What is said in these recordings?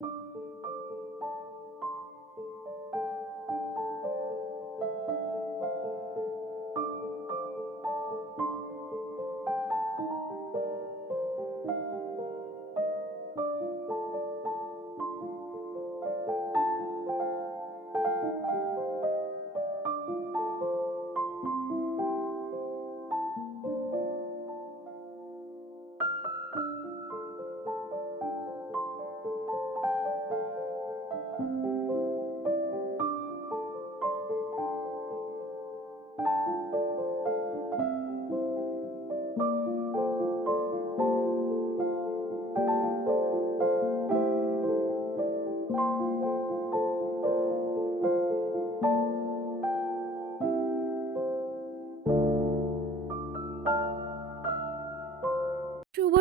you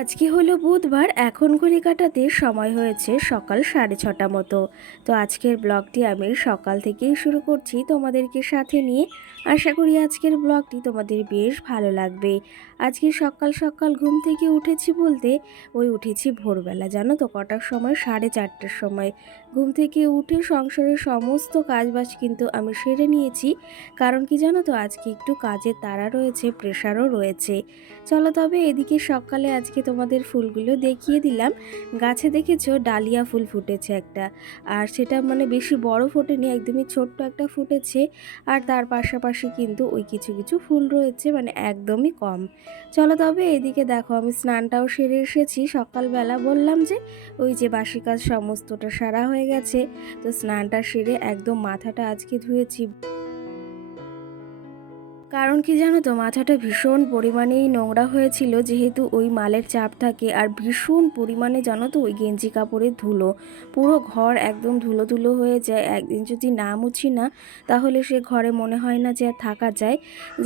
আজকে হলো বুধবার, এখন ঘড়ি কাটাতে সময় হয়েছে সকাল সাড়ে ছটা মতো। তো আজকের ব্লগটি আমি সকাল থেকেই শুরু করছি তোমাদেরকে সাথে নিয়ে। আশা করি আজকের ব্লগটি তোমাদের বেশ ভালো লাগবে। আজকে সকাল সকাল ঘুম থেকে উঠেছি বলতে, ওই উঠেছি ভোরবেলা, জানো তো? কটার সময়? সাড়ে চারটের সময়। ঘুম থেকে উঠে সংসারের সমস্ত কাজবাজ কিন্তু আমি সেরে নিয়েছি। কারণ কি জানো তো, আজকে একটু কাজের তারা রয়েছে, প্রেশারও রয়েছে। চলো তবে এদিকে সকালে আজকে তোমাদের ফুলগুলো দেখিয়ে দিলাম। গাছে দেখেছ, ডালিয়া ফুল ফুটেছে একটা। আর সেটা মানে বেশি বড় ফোটেনি, একদমই ছোট্ট একটা ফুটেছে। আর তার পাশাপাশি কিন্তু ওই কিছু কিছু ফুল রয়েছে মানে একদমই কম। চলো তবে এদিকে দেখো, আমি স্নানটাও সেরে এসেছি। সকালবেলা বললাম যে, ওই যে বাসি কাজ সমস্তটা সারা হয়ে গেছে। তো স্নানটা সেরে একদম মাথাটা আজকে ধুয়েছি। কারণ কি জানো তো, মাথাটা ভীষণ পরিমাণেই নোংরা হয়েছিল, যেহেতু ওই মালের চাপ থাকে আর ভীষণ পরিমাণে জানো তো ওই গেঞ্জি কাপড়ের ধুলো। পুরো ঘর একদম ধুলো ধুলো হয়ে যায়, একদিন যদি না মুছি না, তাহলে সে ঘরে মনে হয় না যে আর থাকা যায়।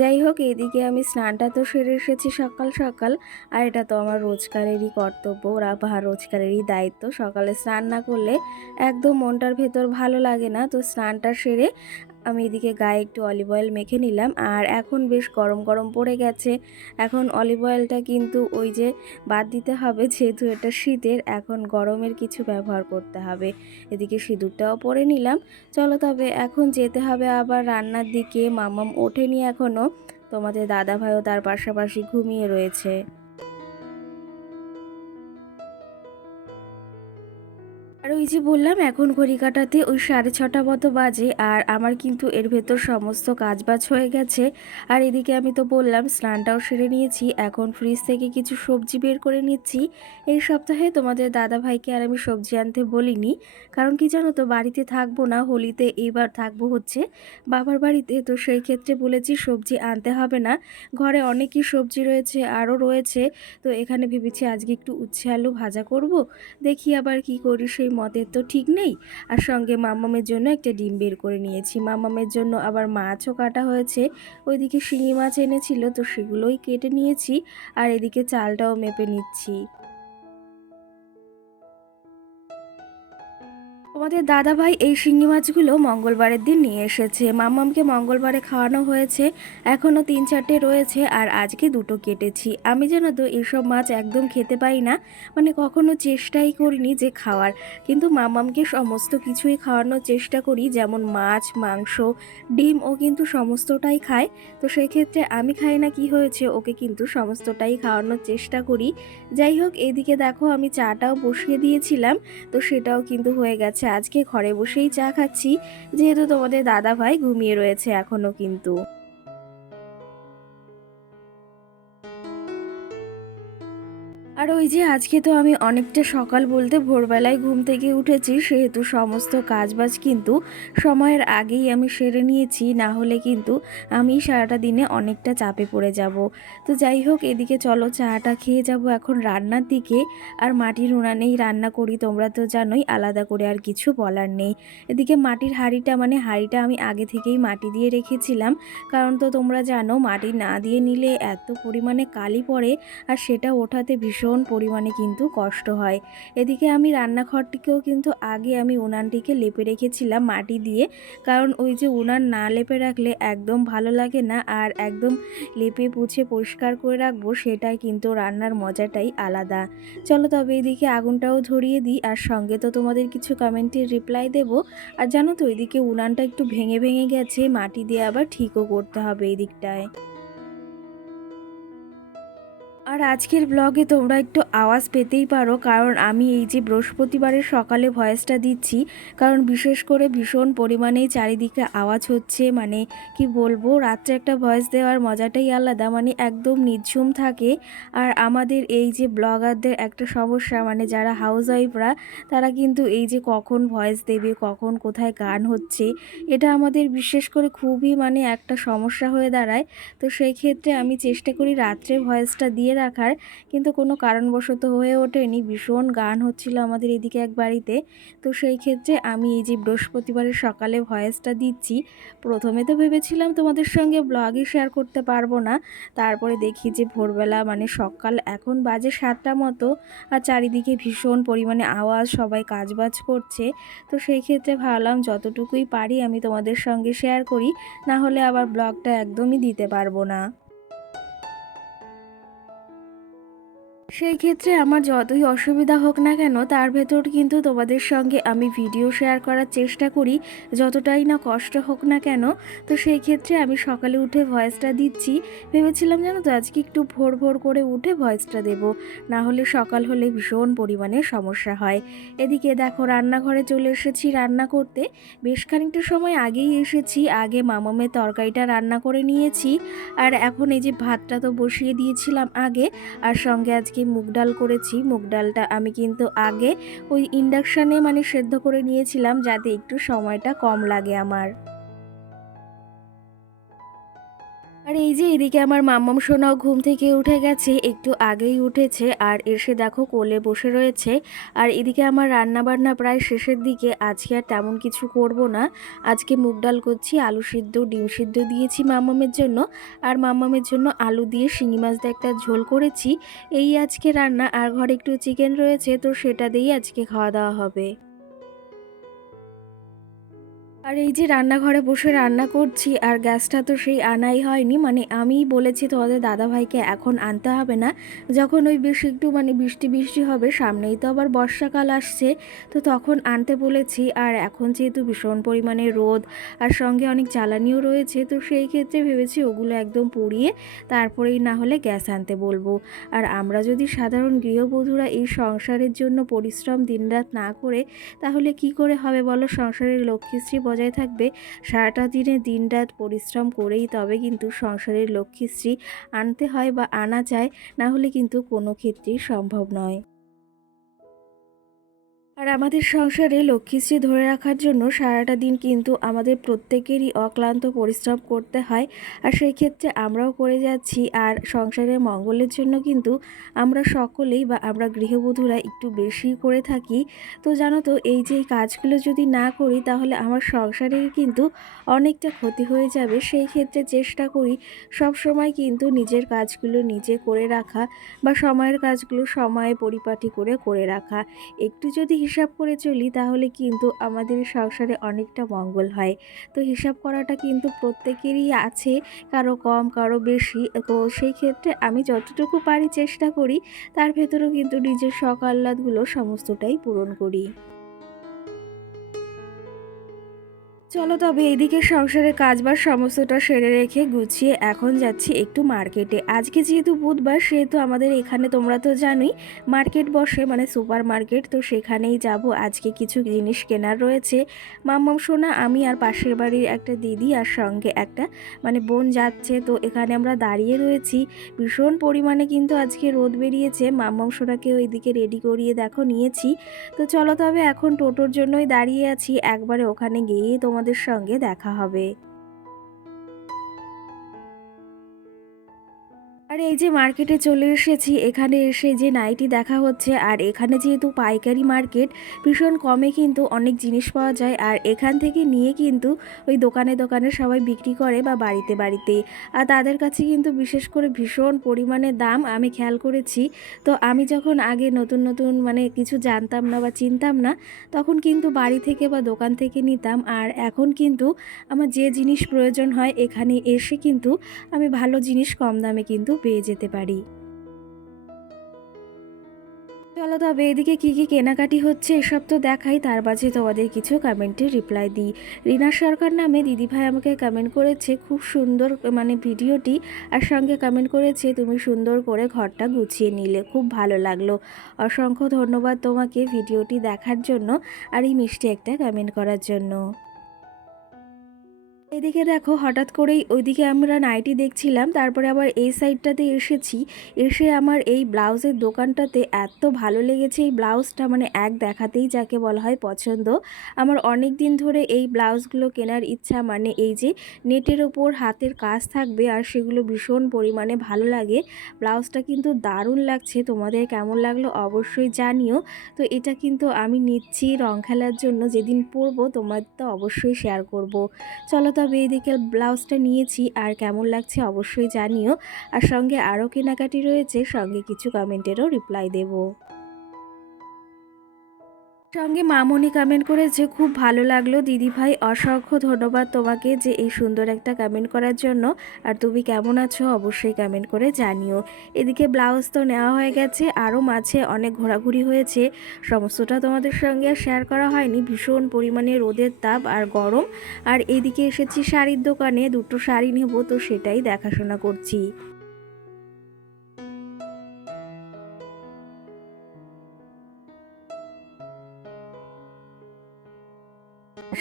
যাই হোক, এদিকে আমি স্নানটা তো সেরে এসেছি সকাল সকাল, আর এটা তো আমার রোজকারেরই কর্তব্য বা রোজকারেরই দায়িত্ব। সকালে স্নান না করলে একদম মনটার ভেতর ভালো লাগে না, তো স্নানটা সেরে আমি এদিকে গায়ে একটু অলিভ অয়েল মেখে নিলাম, আর এখন বেশ গরম গরম পড়ে গেছে। এখন অলিভ অয়েলটা কিন্তু ওই যে বাদ দিতে হবে, যেহেতু এটা শীতের, এখন গরমের কিছু ব্যবহার করতে হবে। এদিকে সিঁদুরটাও পরে নিলাম। চলো তবে এখন যেতে হবে আবার রান্নার দিকে। মামাম ওঠেনি এখনও তোমাদের দাদা ভাইও তার পাশাপাশি ঘুমিয়ে রয়েছে। ওই যে বললাম, এখন ঘড়ি কাটাতে ওই সাড়ে ছটা মতো বাজে আর আমার কিন্তু এর ভেতর সমস্ত কাজবাজ হয়ে গেছে। আর এদিকে আমি তো বললাম, স্নানটাও সেরে নিয়েছি, এখন ফ্রিজ থেকে কিছু সবজি বের করে নিচ্ছি। এই সপ্তাহে তোমাদের দাদা ভাইকে আর আমি সবজি আনতে বলিনি, কারণ কি জানো তো, বাড়িতে থাকব না, হোলিতে এইবার থাকব হচ্ছে। বাবার বাড়িতে তো সেই ক্ষেত্রে বলেছি সবজি আনতে হবে না, ঘরে অনেকই সবজি রয়েছে, আরও রয়েছে। তো এখানে ভেবেছি আজকে একটু উচ্ছে আলু ভাজা করব, দেখি আবার কি করি সেই মতের তো ঠিক নেই। আর সঙ্গে মামামের জন্য একটা ডিম বের করে নিয়েছি। মামামের জন্য আবার মাছও কাটা হয়েছে। ওইদিকে শিঙি মাছ এনেছিল, তো সেগুলোই কেটে নিয়েছি। আর এদিকে চালটাও মেপে নিচ্ছি। তোমাদের দাদা ভাই এই শিঙ্গি মাছগুলো মঙ্গলবারের দিন নিয়ে এসেছে। মাম্মামকে মঙ্গলবারে খাওয়ানো হয়েছে এখনও তিন চারটে রয়েছে আর আজকে দুটো কেটেছি। আমি যেন তো এইসব মাছ একদম খেতে পাই না মানে কখনো চেষ্টাই করিনি যে খাওয়ার। কিন্তু মাম্মামকে সমস্ত কিছুই খাওয়ানোর চেষ্টা করি, যেমন মাছ, মাংস, ডিম, ও কিন্তু সমস্তটাই খায়। তো সেক্ষেত্রে আমি খাই না, কি হয়েছে? ওকে কিন্তু সমস্তটাই খাওয়ানোর চেষ্টা করি। যাই হোক, এদিকে দেখো আমি চাটাও বসিয়ে দিয়েছিলাম, তো সেটাও কিন্তু হয়ে গেছে। আজকে ঘরে বসেই চা খাচ্ছি যেহেতু তোমাদের দাদা ভাই ঘুমিয়ে রয়েছে এখনও কিন্তু। আর ওই যে আজকে তো আমি অনেকটা সকাল বলতে ভোরবেলায় ঘুম থেকে উঠেছি, সেহেতু সমস্ত কাজবাজ কিন্তু সময়ের আগেই আমি সেরে নিয়েছি, না হলে কিন্তু আমি সারাটা দিনে অনেকটা চাপে পড়ে যাব। তো যাই হোক, এদিকে চলো চাটা খেয়ে যাব এখন রান্নার দিকে। আর মাটির উনানেই রান্না করি, তোমরা তো জানোই, আলাদা করে আর কিছু বলার নেই। এদিকে মাটির হাঁড়িটা মানে হাঁড়িটা আমি আগে থেকেই মাটি দিয়ে রেখেছিলাম। কারণ তো তোমরা জানো, মাটি না দিয়ে নিলে এত পরিমাণে কালি পড়ে, আর সেটা ওঠাতে ভীষণ ভীষণ পরিমাণে কিন্তু কষ্ট হয়। এদিকে আমি রান্নাঘরটিকেও কিন্তু আগে আমি উনানটিকে লেপে রেখেছিলাম মাটি দিয়ে, কারণ ওই যে উনান না লেপে রাখলে একদম ভালো লাগে না আর একদম লেপে পুছে পরিষ্কার করে রাখব সেটাই কিন্তু রান্নার মজাটাই আলাদা। চলো তবে এদিকে আগুনটাও ধরিয়ে দিই আর সঙ্গে তো তোমাদের কিছু কমেন্টের রিপ্লাই দেব। আর জানো তো এদিকে উনানটা একটু ভেঙে ভেঙে গেছে, মাটি দিয়ে আবার ঠিকও করতে হবে এই দিকটায় আর আজকের ব্লগে তোমরা একটু আওয়াজ পেতেই পারো, কারণ আমি এই যে বৃহস্পতিবারের সকালে ভয়েসটা দিচ্ছি, কারণ বিশেষ করে ভীষণ পরিমাণেই চারিদিকে আওয়াজ হচ্ছে মানে কি বলব, রাত্রে একটা ভয়েস দেওয়ার মজাটাই আলাদা মানে একদম নিঝুম থাকে। আর আমাদের এই যে ব্লগারদের একটা সমস্যা মানে যারা হাউস ওয়াইফরা তারা কিন্তু এই যে কখন ভয়েস দেবে, কখন কোথায় গান হচ্ছে, এটা আমাদের বিশেষ করে খুবই মানে একটা সমস্যা হয়ে দাঁড়ায়। তো সেই ক্ষেত্রে আমি চেষ্টা করি রাত্রে ভয়েসটা দিয়ে রাখার কিন্তু কোনো কারণবশত হয়ে ওঠেনি। ভীষণ গান হচ্ছিল আমাদের এদিকে এক বাড়িতে। তো সেই ক্ষেত্রে আমি এই যে বৃহস্পতিবারের সকালে ভয়েসটা দিচ্ছি, প্রথমে তো ভেবেছিলাম তোমাদের সঙ্গে ব্লগে শেয়ার করতে পারব না। তারপরে দেখি যে ভোরবেলা মানে সকাল এখন বাজে সাতটা মতো আর চারিদিকে ভীষণ পরিমাণে আওয়াজ, সবাই কাজবাজ করছে। তো সেই ক্ষেত্রে ভাবলাম যতটুকুই পারি আমি তোমাদের সঙ্গে শেয়ার করি, না হলে আবার ব্লগটা একদমই দিতে পারব না। সেই ক্ষেত্রে আমার যতই অসুবিধা হোক না কেন, তার ভেতর কিন্তু তোমাদের সঙ্গে আমি ভিডিও শেয়ার করার চেষ্টা করি, যতটাই না কষ্ট হোক না কেন। তো সেই ক্ষেত্রে আমি সকালে উঠে ভয়েসটা দিচ্ছি। ভেবেছিলাম জানো তো, আজকে একটু ভোর ভোর করে উঠে ভয়েসটা দেব। না হলে সকাল হলে ভীষণ পরিমাণে সমস্যা হয়। এদিকে দেখো, রান্নাঘরে চলে এসেছি রান্না করতে। বেশ খানিকটা সময় আগেই এসেছি, আগে মামামের তরকারিটা রান্না করে নিয়েছি। আর এখন এই যে ভাতটা তো বসিয়ে দিয়েছিলাম আগে, আর সঙ্গে আজকে মুগ ডাল করেছি। মুগ ডালটা আমি কিন্তু আগে ওই ইন্ডাকশানে মানে সেদ্ধ করে নিয়েছিলাম যাতে একটু সময়টা কম লাগে আমার। আর এই যে এদিকে আমার মাম্মাম সোনাও ঘুম থেকে উঠে গেছে, একটু আগেই উঠেছে আর এসে দেখো কোলে বসে রয়েছে। আর এদিকে আমার রান্না বান্না প্রায় শেষের দিকে, আজকে আর তেমন কিছু করব না। আজকে মুগ ডাল করছি, আলু সিদ্ধ, ডিম সিদ্ধ দিয়েছি মাম্মামের জন্য। আর মাম্মামের জন্য আলু দিয়ে শিঙি মাছ দিয়ে একটা ঝোল করেছি। এই আজকে রান্না, আর ঘরে একটু চিকেন রয়েছে, তো সেটা দিয়েই আজকে খাওয়া দাওয়া হবে। আর এই যে রান্নাঘরে বসে রান্না করছি, আর গ্যাসটা তো সেই আনাই হয়নি মানে আমিই বলেছি তোমাদের দাদাভাইকে এখন আনতে হবে না। যখন ওই বেশি একটু মানে বৃষ্টি বৃষ্টি হবে, সামনেই তো আবার বর্ষাকাল আসছে, তো তখন আনতে বলেছি। আর এখন যেহেতু ভীষণ পরিমাণে রোদ, আর সঙ্গে অনেক জ্বালানিও রয়েছে, তো সেই ক্ষেত্রে ভেবেছি ওগুলো একদম পুড়িয়ে তারপরেই না হলে গ্যাস আনতে বলব। আর আমরা যদি সাধারণ গৃহবধূরা এই সংসারের জন্য পরিশ্রম দিনরাত না করে, তাহলে কি করে হবে বলো? সংসারের লক্ষ্মীশ্রী বজায় থাকবে। সারাটা দিনে দিন রাত পরিশ্রম করেই তবে কিন্তু সংসারের লক্ষ্মীশ্রী আনতে হয় বা আনা যায়, না হলে কিন্তু কোনো ক্ষেত্রেই সম্ভব নয়। আর আমাদের সংসারে লক্ষ্মীশ্রী ধরে রাখার জন্য সারাটা দিন কিন্তু আমাদের প্রত্যেকেরই অক্লান্ত পরিশ্রম করতে হয়। আর সেই ক্ষেত্রে আমরাও করে যাচ্ছি। আর সংসারের মঙ্গলের জন্য কিন্তু আমরা সকলেই বা আমরা গৃহবধূরা একটু বেশি করে থাকি। তো জানো তো, এই যে কাজগুলো যদি না করি তাহলে আমার সংসারের কিন্তু অনেকটা ক্ষতি হয়ে যাবে। সেই ক্ষেত্রে চেষ্টা করি সব সময় কিন্তু নিজের কাজগুলো নিজে করে রাখা বা সময়ের কাজগুলো সময়ে পরিপাটি করে করে রাখা। একটু যদি হিসাব করে চলি তাহলে কিন্তু আমাদের সংসারে অনেকটা মঙ্গল হয়। তো হিসাব করাটা কিন্তু প্রত্যেকেরই আছে, কারও কম, কারও বেশি। তো সেই ক্ষেত্রে আমি যতটুকু পারি চেষ্টা করি, তার ভেতরেও কিন্তু নিজের শখ আহ্লাদগুলো সমস্তটাই পূরণ করি। চলো তবে এদিকে সংসারের কাজবাজ সমস্তটা সেরে রেখে গুছিয়ে এখন যাচ্ছি একটু মার্কেটে। আজকে যেহেতু বুধবার, সেহেতু আমাদের এখানে তোমরা তো জানোই, মার্কেট বসে মানে সুপার মার্কেট, তো সেখানেই যাব। আজকে কিছু জিনিস কেনার রয়েছে। মাম্মাম সোনা, আমি আর পাশের বাড়ির একটা দিদি আর সঙ্গে একটা মানে বোন যাচ্ছে, তো এখানে আমরা দাঁড়িয়ে রয়েছি। ভীষণ পরিমাণে কিন্তু আজকে রোদ বেরিয়েছে। মাম্মাম সোনাকেও এদিকে রেডি করিয়ে দেখো, নিয়েছি। তো চলো তবে এখন টোটোর জন্যই দাঁড়িয়ে আছি। একবারে ওখানে গিয়েই তোমাদের সঙ্গে দেখা হবে। আর এই যে মার্কেটে চলে এসেছি, এখানে এসে যে নাইটি দেখা হচ্ছে, আর এখানে যেহেতু পাইকারি মার্কেট, ভীষণ কমে কিন্তু অনেক জিনিস পাওয়া যায়। আর এখান থেকে নিয়ে কিন্তু ওই দোকানে দোকানে সবাই বিক্রি করে বা বাড়িতে বাড়িতে। আর তাদের কাছে কিন্তু বিশেষ করে ভীষণ পরিমাণে দাম আমি খেয়াল করেছি। তো আমি যখন আগে নতুন নতুন মানে কিছু জানতাম না বা চিনতাম না, তখন কিন্তু বাড়ি থেকে বা দোকান থেকে নিতাম। আর এখন কিন্তু আমার যে জিনিস প্রয়োজন হয়, এখানে এসে কিন্তু আমি ভালো জিনিস কম দামে কিন্তু পেয়ে যেতে পারি। চলো তবে এদিকে কী কী কেনাকাটি হচ্ছে এসব তো দেখাই, তার মাঝে তোমাদের কিছু কমেন্টে রিপ্লাই দিই। রিনা সরকার নামে দিদিভাই আমাকে কমেন্ট করেছে খুব সুন্দর মানে ভিডিওটি আর সঙ্গে কমেন্ট করেছে তুমি সুন্দর করে ঘরটা গুছিয়ে নিলে, খুব ভালো লাগল। অসংখ্য ধন্যবাদ তোমাকে ভিডিওটি দেখার জন্য আর এই মিষ্টি একটা কমেন্ট করার জন্য। এদিকে দেখো, হঠাৎ করেই ওইদিকে আমরা নাইটি দেখছিলাম, তারপরে আবার এই সাইডটাতে এসেছি। এসে আমার এই ব্লাউজের দোকানটাতে এত ভালো লেগেছে, এই ব্লাউজটা মানে এক দেখাতেই যাকে বলা হয় পছন্দ। আমার অনেক দিন ধরে এই ব্লাউজগুলো কেনার ইচ্ছা মানে এই যে নেটের ওপর হাতের কাজ থাকবে আর সেগুলো ভীষণ পরিমাণে ভালো লাগে। ব্লাউজটা কিন্তু দারুণ লাগছে, তোমাদের কেমন লাগল অবশ্যই জানিও। তো এটা কিন্তু আমি নিচ্ছি রং খেলার জন্য, যেদিন পরবো তোমার তো অবশ্যই শেয়ার করব। চলো তবে এদিকে ব্লাউজটা নিয়েছি আর কেমন লাগছে অবশ্যই জানিও। আর সঙ্গে আরও কেনাকাটি রয়েছে, সঙ্গে কিছু কমেন্টেরও রিপ্লাই দেবো। সঙ্গে মামনি কমেন্ট করেছে খুব ভালো লাগল দিদি ভাই, অসংখ্য ধন্যবাদ তোমাকে যে এই সুন্দর একটা কমেন্ট করার জন্য। আর তুমি কেমন আছো অবশ্যই কমেন্ট করে জানিও। এদিকে ব্লাউজ তো নেওয়া হয়ে গেছে, আরও মাঝে অনেক ঘোরাঘুরি হয়েছে। সমস্তটা তোমাদের সঙ্গে আর শেয়ার করা হয়নি। ভীষণ পরিমাণে রোদের তাপ আর গরম। আর এদিকে এসেছি শাড়ির দোকানে, দুটো শাড়ি নেব তো সেটাই দেখাশোনা করছি।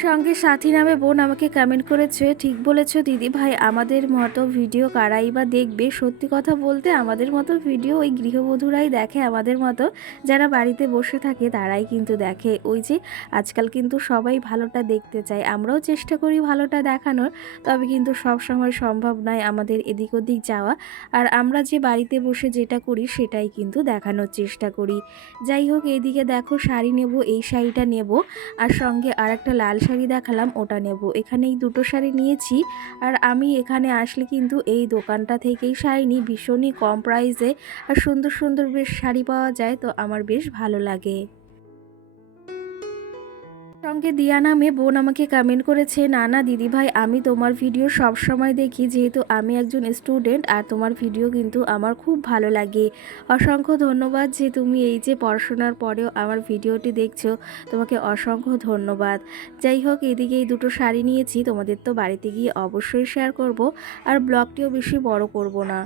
সঙ্গে সাথী নামে বোন আমাকে কমেন্ট করেছে, ঠিক বলেছ দিদি ভাই, আমাদের মতো ভিডিও কারাই বা দেখবে? সত্যি কথা বলতে আমাদের মতো ভিডিও ওই গৃহবধূরাই দেখে আমাদের মতো। যারা বাড়িতে বসে থাকে তারাই কিন্তু দেখে। ওই যে আজকাল কিন্তু সবাই ভালোটা দেখতে চায়। আমরাও চেষ্টা করি ভালোটা দেখানোর, তবে কিন্তু সব সময় সম্ভব নয় আমাদের এদিক ওদিক যাওয়া। আর আমরা যে বাড়িতে বসে যেটা করি সেটাই কিন্তু দেখানোর চেষ্টা করি। যাই হোক এইদিকে দেখো শাড়ি নেব, এই শাড়িটা নেব। আর সঙ্গে আর একটা লাল শাড়ি দেখালাম, ওটা নেব। এখানে এই দুটো শাড়ি নিয়েছি আর আমি এখানে আসলে কিন্তু এই দোকানটা থেকেই শাড়ি নিই। ভীষণই কম প্রাইসে আর সুন্দর সুন্দর বেশ শাড়ি পাওয়া যায়, তো আমার বেশ ভালো লাগে। সঙ্গে দিয়া নামে বোন আমাকে কমেন্ট করেছে না না দিদিভাই, আমি তোমার ভিডিও সব সময় দেখি, যেহেতু আমি একজন স্টুডেন্ট আর তোমার ভিডিও কিন্তু আমার খুব ভালো লাগে। অসংখ্য ধন্যবাদ যে তুমি এই যে পড়াশোনার পরেও আমার ভিডিওটি দেখছ, তোমাকে অসংখ্য ধন্যবাদ। যাই হোক, এদিকে এই দুটো শাড়ি নিয়েছি, তোমাদের তো বাড়িতে গিয়ে অবশ্যই শেয়ার করব, আর ব্লগটিও বেশি বড় করব না।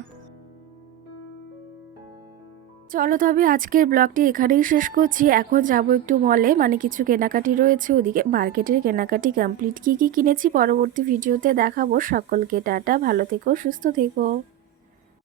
চলো তবে আজকের ব্লগটি এখানেই শেষ করছি। এখন যাব একটু মলে মানে কিছু কেনাকাটি রয়েছে ওদিকে। মার্কেটের কেনাকাটি কমপ্লিট কি কি কিনেছি পরবর্তী ভিডিওতে দেখাবো। সকলকে টাটা, ভালো থেকো, সুস্থ থেকো।